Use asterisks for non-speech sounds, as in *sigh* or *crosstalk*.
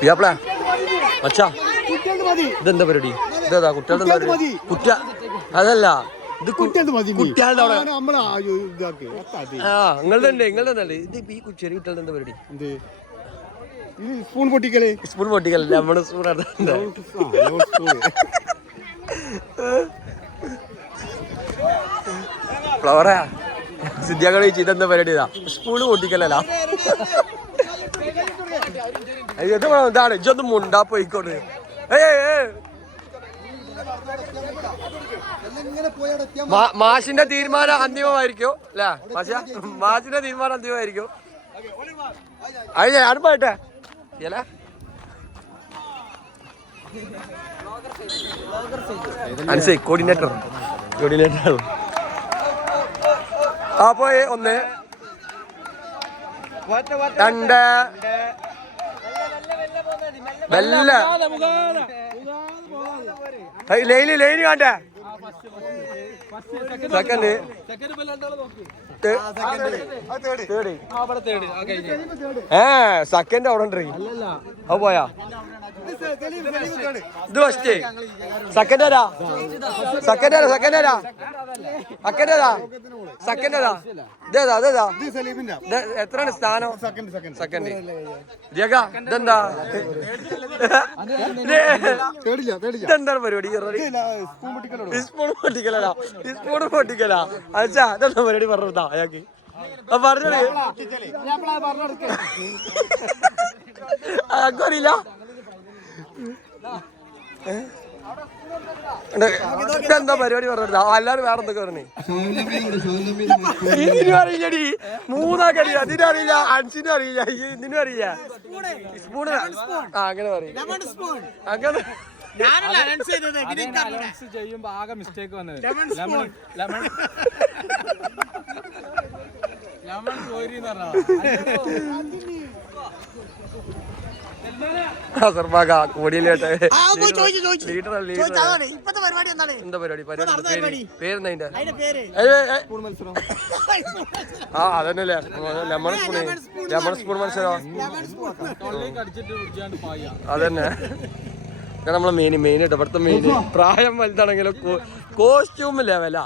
പിയാപ്പിള മച്ചാ ഇതെന്താ പരിപാടി? ഇതേതാ കുട്ടികളുടെ എന്താ പരിപാടി കുറ്റ അതല്ല ഇത് കുട്ടികളുടെ അവിടെ. ആ നിങ്ങളുടെ ഉണ്ട് നിങ്ങളുടെ തന്നെ ഇത് ഈ ചെറിയ കുട്ടികളുടെ എന്താ പരിപാടി? സ്പൂൺ പൊട്ടിക്കൽ. സ്പൂൺ നമ്മുടെ സ്പൂൺ. ഫ്ലവറാ സിദ്ധിയാക്കൾ ചെയ്തെന്താ പരിപാടി ഇതാ? സ്പൂണ് പൊട്ടിക്കലല്ല. ഇത് ഇതാണ് ഇജൊന്ന് മുണ്ടാ പോയിക്കോട്ട് മാഷിന്റെ തീരുമാനം അന്തിമമായിരിക്കും അല്ലേ? മാഷ മാഷിന്റെ തീരുമാനം അന്തിമമായിരിക്കും. അത് ഞാൻ പോയിട്ടെ. ഇല്ല അനുസരി കോർഡിനേറ്റർ കോർഡിനേറ്റർ ആ പോയി ഒന്ന്. രണ്ട്. ഹേയ്, ലൈന് ലൈന് കണ്ടേ. സെക്കൻഡ്. ഏ സെക്കൻഡ് അവിടെ ഉണ്ട് അത് പോയാ? ഇത് ഫസ്റ്റ് സെക്കൻഡ് ആരാ സെക്കൻഡ് ആരാ സെക്കൻഡ് ആരാ സെക്കൻഡ് ആരാ സെക്കൻഡ് ആരാ ഇതേതാ. അതേതാ എത്രയാണ് സ്ഥാനം? സെക്കൻഡ്. ജഗ ഇതെന്താ? ഇതെന്താണ് പരിപാടി? സ്പൂൺ പൊട്ടിക്കലോ സ്പൂൺ പൊട്ടിക്കലാ. അച്ഛാ ഇതെന്താ പരിപാടി പറഞ്ഞാ അയാൾക്ക്? പറഞ്ഞോളി. അയാൾക്കും ഇതെന്താ പരിപാടി പറഞ്ഞത്? എല്ലാരും വേറെ എന്തൊക്കെ പറഞ്ഞു? ഇതിനും അറിയില്ലടി. മൂന്നാക്കടി. അതിനും അറിയില്ല. അഞ്ചിനും അറിയില്ല. ഇതിനും അറിയില്ല. സ്പൂണ്. ആ അങ്ങനെ പറയും. അങ്ങനെ. ചെയ്യുമ്പോ ആകെ മിസ്റ്റേക്ക് വന്നത്. ലെമൺ *laughs* കോരി എന്ന് *laughs* *laughs* സ്പൂൺ മത്സരം. ആ ലെമൺ സ്പൂൺ ലെമൺ സ്പൂൺ മത്സരം? അതന്നെ. നമ്മളെ മെയിൻ മെയിൻ ഇടപെടുത്ത മെയിൻ പ്രായം വലുതാണെങ്കിലും കോസ്റ്റ്യൂം ലെവലാ